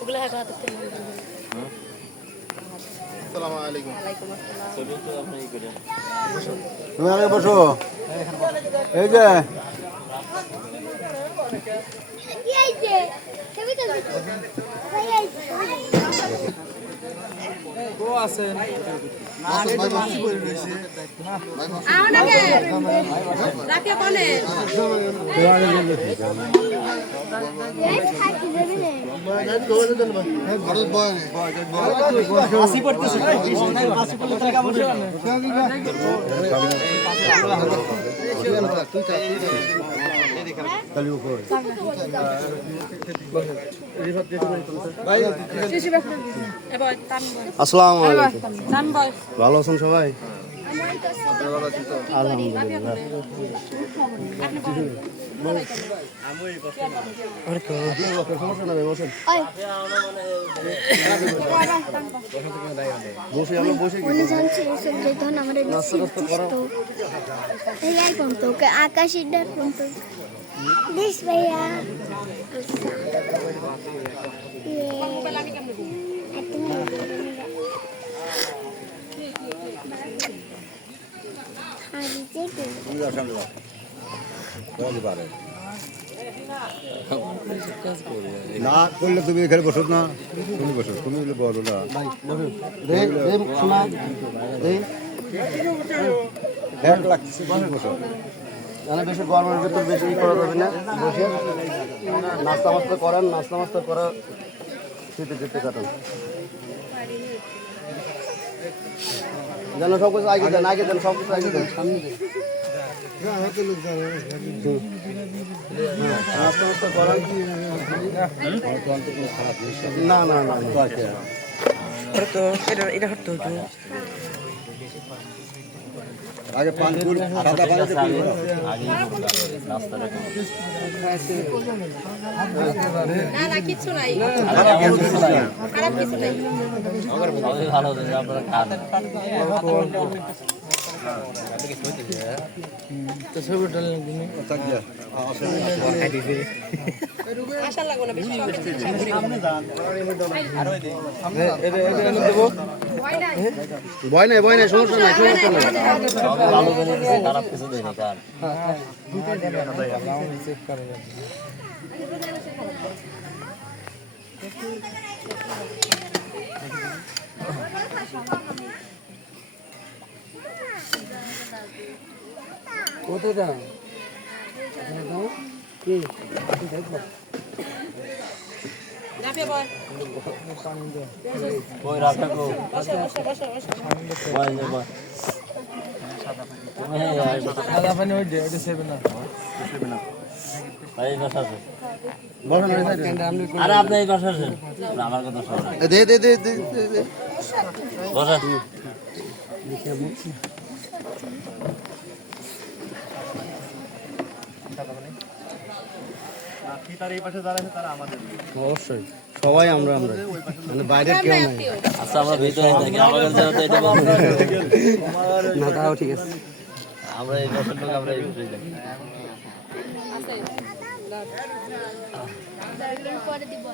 ওগুলো হ্যাঁ কথা তো আসসালামু আলাইকুম। ওয়ালাইকুম আসসালাম। তুমি আগে বসো। এই যে আসসালামু আলাইকুম। ভালো আছেন সবাই? আলহামদুলিল্লাহ। আকাশের ডাক দেশ ভাইয়া না করলে তুমি এখানে বসো না, তুমি বসো, তুমি বলো না। বসো বেশি গরমের ভিতর বেশি ই করা যাবে না। বসে নাস্তা মাস্তা করেন, নাস্তা মাস্তা করা শীতে যেতে কাটান যেন সব কিছু আগে দেন, আগে দেন, সব কিছু আগে দেন, সামনে দেন। নাস্তা মাস্তা করান। না না না আগে পানি ফুল সাদা পানিতে ফুল দাও। না না কিছু নাই খারাপ কিছু না। খারাপ কিছু নাই ভালো আপনারা খান আশা লাগো না বেশি ভয় নাই, ভয় নাই, সমস্যা নাই, সমস্যা নাই। ভালো জিনিস খারাপ কিছু দেয়নি খান কোথায় যান? কি রাফিয়া বয় কই রাখা কো বসো বসো বসো বসো বল দে বল সাদা পানি ওই দে, ওটা সেবে না। ভাই বসা আছে বসো না, আরে আপনি এই বসা আছেন আমার কথা শুনুন দে দে দে দে দে। বসা অবশ্যই সবাই আমরা আমরা মানে বাইরের কেউ নাই। আচ্ছা আমরা ভিতরে থাকি আমাদের যেহেতু এটা বন্ধ না তাও ঠিক আছে। আমরা এই বছর লোক আমরা এই ভিতরে থাকি আছে পরে দিব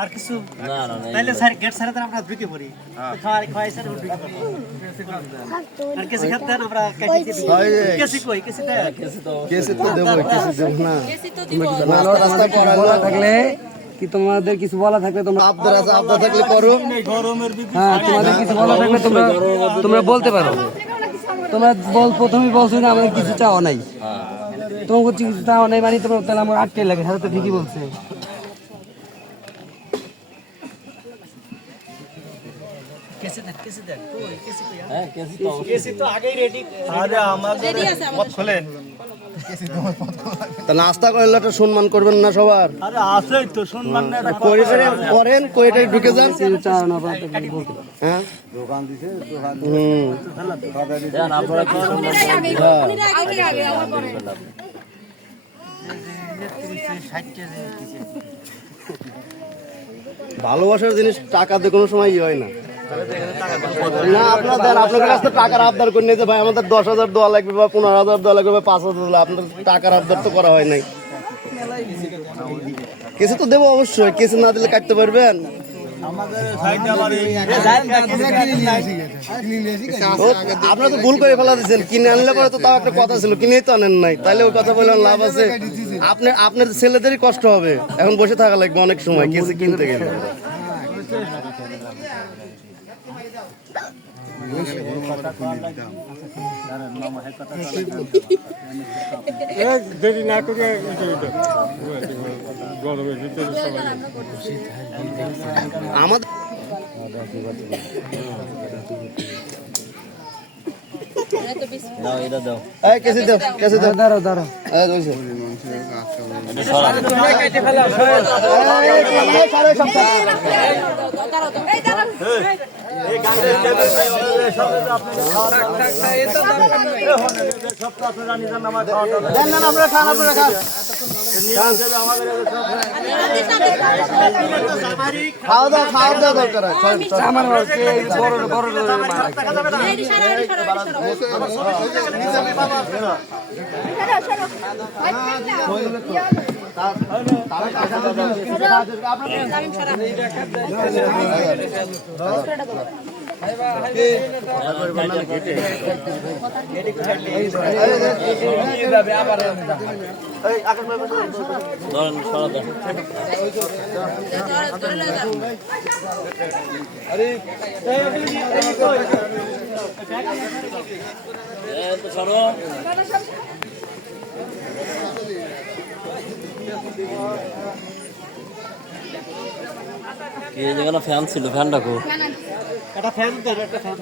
আর কিছু না না তাইলে স্যার গেট সারা আমরা ঢুকে পড়ি খাওয়াই স্যার ঢুকে পড়ি আর কেসি খাতে আমরা কাটিয়ে দিই কেসি কই কেসি দে কেসে তো দেবো, কেসে দেবো না। কেসি তো দিব রাস্তা বলা থাকলে কি তোমাদের কিছু বলা থাকলে তোমরা আবদার আছে, আবদার থাকলে করো। হ্যাঁ, তোমাদের কিছু বলা থাকলে তোমরা তোমরা বলতে পারো। তোমরা প্রথমেই বলছো না আমাদের কিছু চাওয়া নাই, তোমার কিছু চাওয়া নাই মানে তোমরা তাহলে আমার আটকে লাগে। সাথে তো ঠিকই বলছে। কেসি দে কই কেসি কই হ্যাঁ কেসি তো কেসি তো আগেই রেডি আরে আমাদের রেডি আছে মত খোলেন তা নাস্তা করলে একটা সম্মান করবেন না সবার? আরে আসেই তো সম্মান না করেন, কইটা ঢুকে যান। হ্যাঁ দোকান দিছে, দোকান দেন আপনারা কি আগে আগে আমার পরে ভালোবাসার জিনিস টাকা দিয়ে কোনো সময় হয় না। না আপনার দেন, আপনার কাছ থেকে টাকার আবদার করে নিয়ে যে ভাই আমাদের 10,000 দেওয়া লাগবে বা 15,000 দেওয়া লাগবে বা 5,000 দেওয়া, আপনার টাকার আবদার তো করা হয় নাই। কিছু তো দেবো অবশ্যই, কিছু না দিলে কাটতে পারবেন। আপনারা তো ভুল করে ফেলা দিচ্ছেন, কিনে আনলে পরে তো তাও একটা কথা ছিল, কিনেই তো আনেন নাই, তাহলে ওই কথা বললেন লাভ আছে? আপনার ছেলেদেরই কষ্ট হবে, এখন বসে থাকা লাগবে অনেক সময় কিছু কিনতে গেলে। দেরি না করে গরমের ভিতরে আমাদের দাও এটা দাও এই কেসে দাও, কেসে দাও, দাঁড়াও দাঁড়াও। এই রইছে। এটা সরা দেন না, আপনারা খান, আপনারা খান। খাওয়া দাওয়া দরকার হয়। আমার বড় বড় ধরেন সরা দাও তো সরো কি যেখানে ফ্যান ছিল ফ্যান রাখো একটা ফ্যান দেন, একটা ফ্যান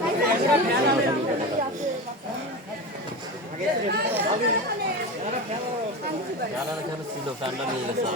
ছিল ফ্যানটা নিয়ে গেছে